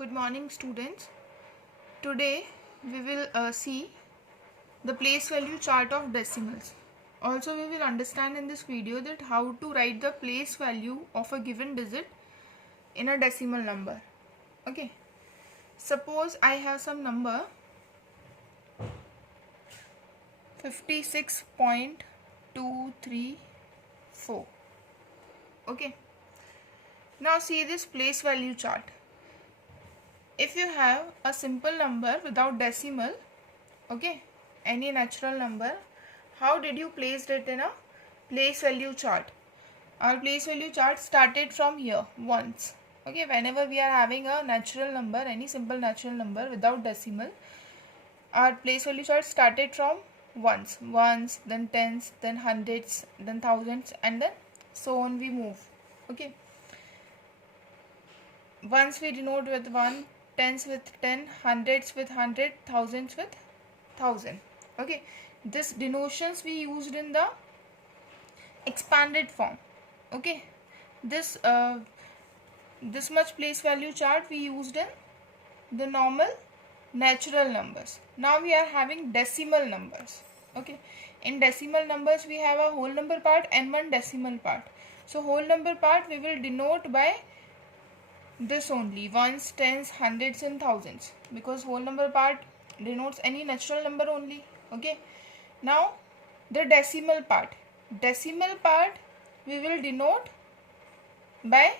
Good morning, students. Today we will see the place value chart of decimals. Also, we will understand in this video that how to write the place value of a given digit in a decimal number. Okay. Suppose I have some number 56.234. Okay. Now see this place value chart. If you have a simple number without decimal, okay, any natural number, how did you place it in a place value chart? Our place value chart started from here, ones. Okay, whenever we are having a natural number, any simple natural number without decimal, our place value chart started from ones, then tens, then hundreds, then thousands, and then so on we move. Okay. Ones we denote with 1, tens with 10, hundreds with 100, thousands with 1000. Okay, this denotions we used in the expanded form. Okay, this much place value chart we used in the normal natural numbers. Now we are having decimal numbers. Okay, in decimal numbers we have a whole number part and one decimal part. So whole number part we will denote by this only, ones, tens, hundreds and thousands, because whole number part denotes any natural number only. Okay, now the decimal part we will denote by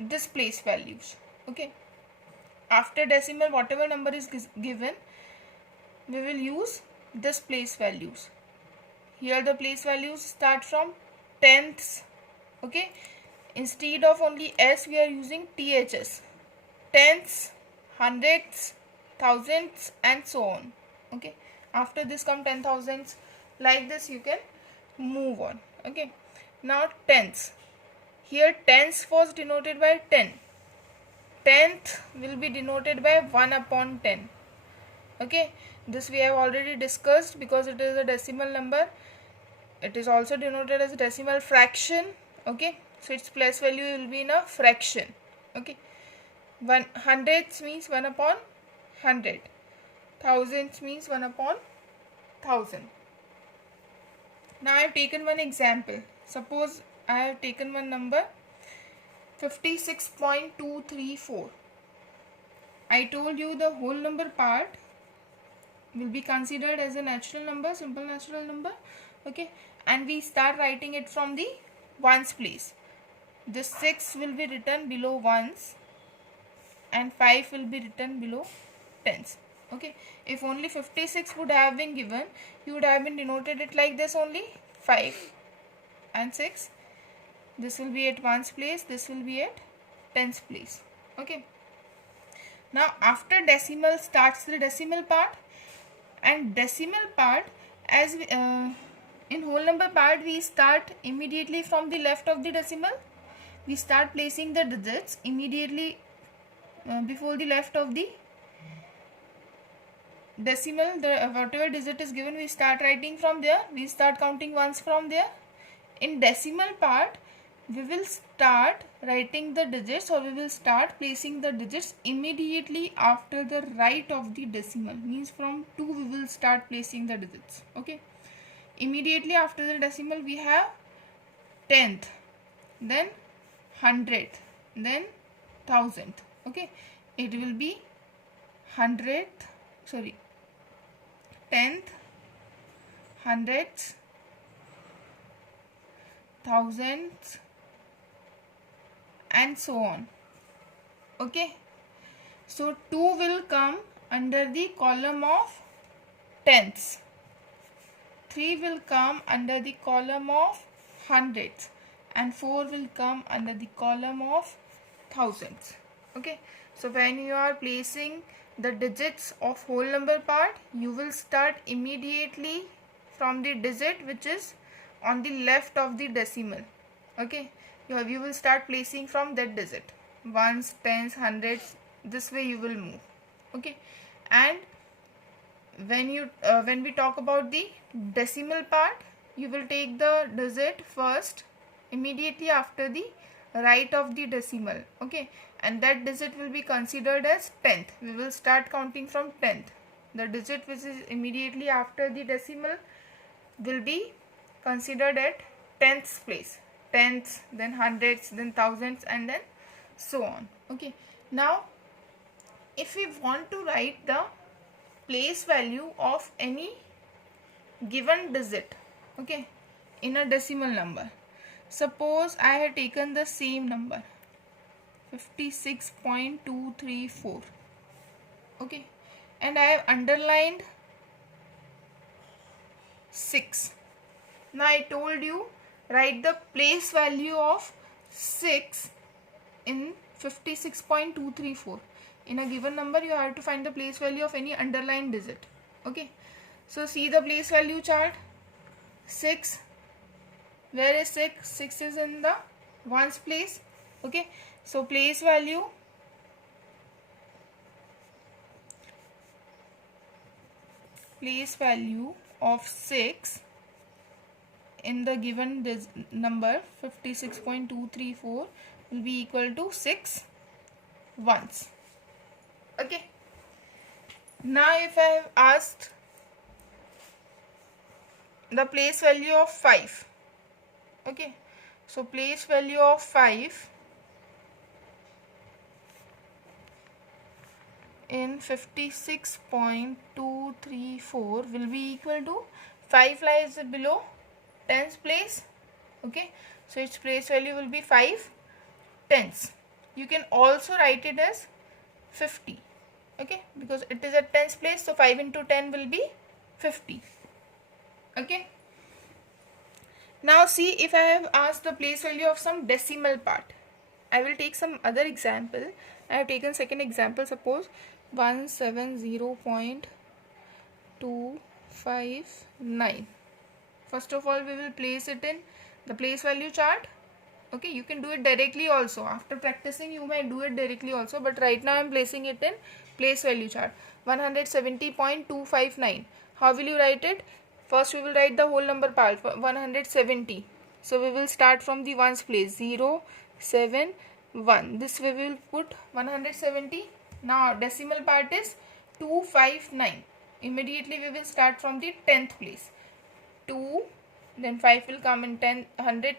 this place values. Okay, after decimal whatever number is given, we will use this place values. Here the place values start from tenths. Okay, instead of only s we are using ths, tenths, hundreds, thousands and so on. Okay, after this come 10,000s. Like this you can move on. Okay, now tenths. Here tenths was denoted by 10. Tenth will be denoted by 1 upon 10. Okay, this we have already discussed because it is a decimal number. It is also denoted as a decimal fraction. Okay, so its place value will be in a fraction. Okay, hundreds means 1 upon 100. Thousands means 1 upon 1000. Now I have taken one example. Suppose I have taken one number 56.234. I told you the whole number part will be considered as a natural number, simple natural number. Okay, and we start writing it from the ones place. This 6 will be written below ones and 5 will be written below tens. Okay, if only 56 would have been given, you would have been denoted it like this only, 5 and 6. This will be at ones place, this will be at tens place. Okay, now after decimal starts the decimal part, and decimal part, as we, in whole number part we start immediately from the left of the decimal. We start placing the digits immediately before the left of the decimal. Whatever digit is given, we start writing from there. We start counting ones from there. In decimal part, we will start writing the digits, or we will start placing the digits immediately after the right of the decimal. Means from 2 we will start placing the digits. Okay, immediately after the decimal we have tenth, then hundredth, then thousandth. Okay, it will be hundredth, sorry, tenth, hundredth, thousands and so on. Okay, so 2 will come under the column of tenths, 3 will come under the column of hundreds, and 4 will come under the column of thousands. Okay, so when you are placing the digits of whole number part, you will start immediately from the digit which is on the left of the decimal. Okay, you will start placing from that digit, ones, tens, hundreds. This way you will move. Okay, and when we talk about the decimal part, you will take the digit first immediately after the right of the decimal. Okay, and that digit will be considered as 10th. We will start counting from 10th. The digit which is immediately after the decimal will be considered at 10th place. Tenths, then hundreds, then thousands, and then so on. Okay. Now, if we want to write the place value of any given digit, okay, in a decimal number, suppose I had taken the same number 56.234, okay, and I have underlined 6. Now I told you, write the place value of 6 in 56.234. In a given number, you have to find the place value of any underlined digit. Okay. So see the place value chart. 6. Where is 6? 6 is in the ones place. Okay. So place value of 6 in the given number 56.234 will be equal to 6 ones. Okay. Now if I have asked the place value of 5, okay, so place value of 5 in 56.234 will be equal to 5 lies below tens place. Okay, so its place value will be 5 tenths. You can also write it as 50. Okay, because it is at tens place, so 5 into 10 will be 50. Okay. Now see, if I have asked the place value of some decimal part, I will take some other example. I have taken second example, suppose 170.259. First of all, we will place it in the place value chart. Okay, you can do it directly also. After practicing, you may do it directly also, but right now I am placing it in place value chart. 170.259. How will you write it? First, we will write the whole number part, 170. So we will start from the ones place, 0, 7, 1. This we will put 170. Now decimal part is 259. Immediately we will start from the 10th place. 2, then 5 will come in 100th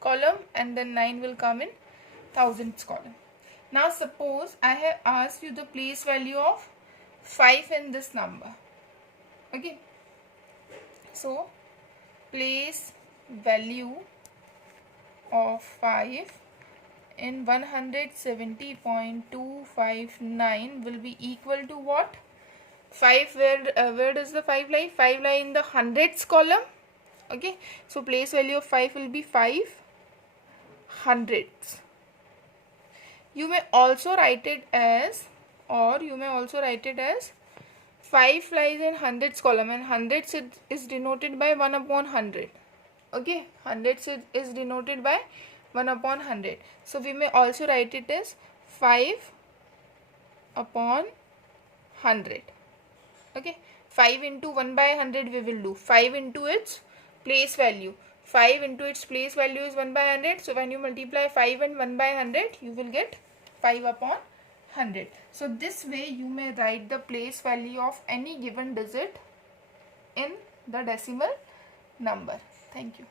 column, and then 9 will come in thousandths column. Now suppose I have asked you the place value of 5 in this number. Okay. So place value of 5 in 170.259 will be equal to what? 5, where does the 5 lie? 5 lie in the hundreds column. Okay, so place value of 5 will be 5 hundredths. You may also write it as, 5 lies in hundreds column, and hundreds is denoted by 1 upon 100. Okay, hundreds is denoted by 1 upon 100. So we may also write it as 5 upon 100. Okay, 5 into 1 by 100 we will do. 5 into its place value. 5 into its place value is 1 by 100. So when you multiply 5 and 1 by 100, you will get 5 upon 100. So this way you may write the place value of any given digit in the decimal number. Thank you.